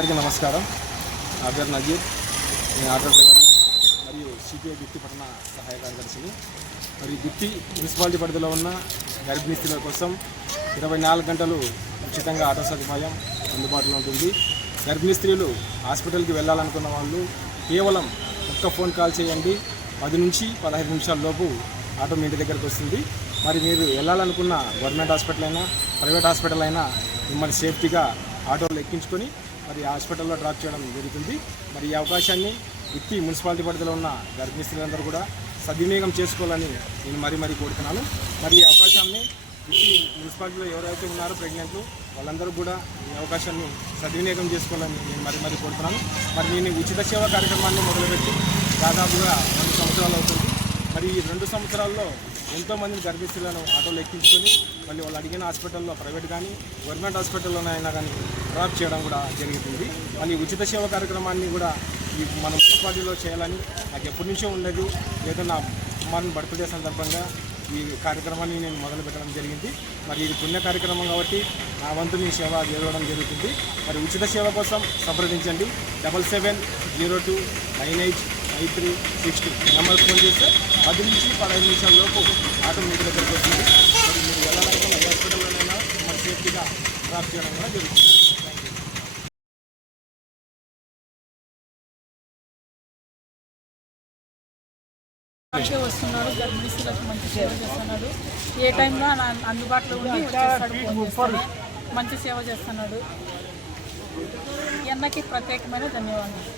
అందరికీ నమస్కారం. నా పేరు నజీర్ నేను ఆటో డ్రైవర్ని మరియు సిపిఐ గుత్తి పట్టణ సహాయ కార్యదర్శిని. మరి గుత్తి మున్సిపాలిటీ పరిధిలో ఉన్న గర్భిణీ స్త్రీల కోసం ఇరవై నాలుగు గంటలు ఉచితంగా ఆటో సదుపాయం అందుబాటులో ఉంటుంది. గర్భిణీ స్త్రీలు హాస్పిటల్కి వెళ్ళాలనుకున్న వాళ్ళు కేవలం ఒక్క ఫోన్ కాల్ చేయండి. పది నుంచి పదహైదు నిమిషాల లోపు ఆటో మీ ఇంటి దగ్గరకు వస్తుంది. మరి మీరు వెళ్ళాలనుకున్న గవర్నమెంట్ హాస్పిటల్ అయినా ప్రైవేట్ హాస్పిటల్ అయినా మిమ్మల్ని సేఫ్టీగా ఆటోలు ఎక్కించుకొని మరి హాస్పిటల్లో డ్రాప్ చేయడం జరుగుతుంది. మరి ఈ అవకాశాన్ని ఇప్పి మున్సిపాలిటీ పరిధిలో ఉన్న గర్భిణీ స్త్రీలందరూ కూడా సద్వినియోగం చేసుకోవాలని నేను మరీ మరీ కోరుతున్నాను. మరి ఈ అవకాశాన్ని ఇప్పి మున్సిపాలిటీలో ఎవరైతే ఉన్నారో ప్రెగ్నెంట్లు వాళ్ళందరూ కూడా ఈ అవకాశాన్ని సద్వినియోగం చేసుకోవాలని నేను మరీ మరీ కోరుతున్నాను. మరి నేను ఉచిత సేవ కార్యక్రమాన్ని మొదలుపెట్టి దాదాపుగా రెండు సంవత్సరాలు అవుతుంది. మరి ఈ రెండు సంవత్సరాల్లో ఎంతోమంది గర్భిస్తులను ఆటోలు ఎక్కించుకొని మళ్ళీ వాళ్ళు అడిగిన హాస్పిటల్లో ప్రైవేట్ కానీ గవర్నమెంట్ హాస్పిటల్లోనైనా కానీ డ్రాప్ చేయడం కూడా జరుగుతుంది మళ్ళీ ఉచిత సేవ కార్యక్రమాన్ని కూడా ఈ మన మున్సిపాలిటీలో చేయాలని నాకు ఎప్పటి నుంచో ఉండేది. ఏదైనా కుమారుని బర్త్డే సందర్భంగా ఈ కార్యక్రమాన్ని నేను మొదలు పెట్టడం జరిగింది. మరి ఇది పుణ్య కార్యక్రమం కాబట్టి నా వంతు మీ సేవ చేయడం జరుగుతుంది. మరి ఉచిత సేవ కోసం సంప్రదించండి. Double seven zero two nine eight eight three six two number phone చేస్తే పది నుంచి పదహైదు నిమిషాల లోపు ఆటో మీ దగ్గరికి వస్తుంది. మరి మీరు వెళ్ళాలనుకున్న హాస్పిటల్లోనైనా మన సేఫ్టీగా డ్రాప్ చేయడం కూడా జరుగుతుంది. వస్తున్నాడు గర్భిణీలకు మంచి సేవ చేస్తున్నాడు ఏ టైంలో అందుబాటులో ఉండి మంచి సేవ చేస్తున్నాడు. ఎన్నకి ప్రత్యేకమైన ధన్యవాదాలు.